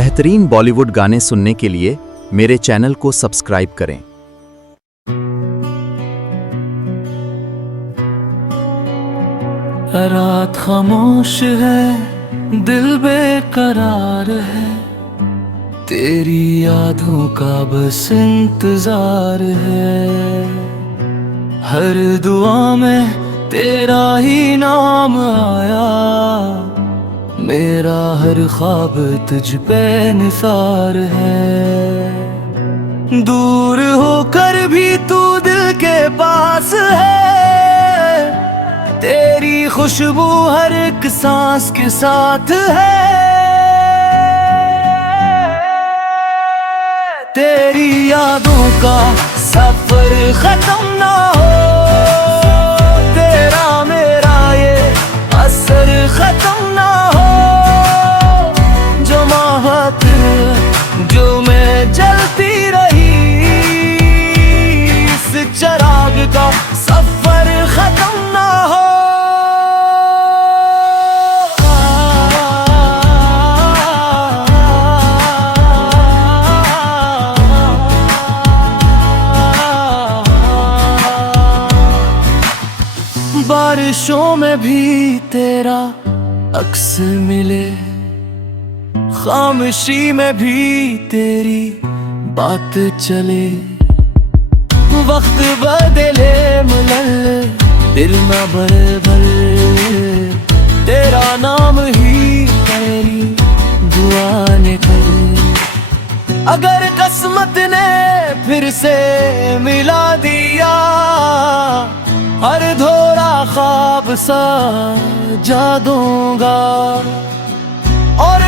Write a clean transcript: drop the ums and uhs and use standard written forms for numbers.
बेहतरीन बॉलीवुड गाने सुनने के लिए मेरे चैनल को सब्सक्राइब करें। रात खामोश है, दिल बेकरार है, तेरी यादों का बस इंतजार है। हर दुआ में तेरा ही नाम आया, मेरा हर ख्वाब तुझ पे निसार है। दूर होकर भी तू दिल के पास है, तेरी खुशबू हर एक सांस के साथ है। तेरी यादों का सफर खत्म ना हो, तेरा मेरा ये असर खत्म ना हो। जो मोहब्बत जो मैं जलती रही, इस चिराग का सफर खत्म ना हो। बारिशों में भी तेरा अक्स मिले, खामोशी में भी तेरी बात चले। वक्त बदले मलल दिल न भर तेरा नाम ही तेरी दुआ निकल। अगर किस्मत ने फिर से मिला दिया, हर धोरा ख्वाब सा जा दूंगा। और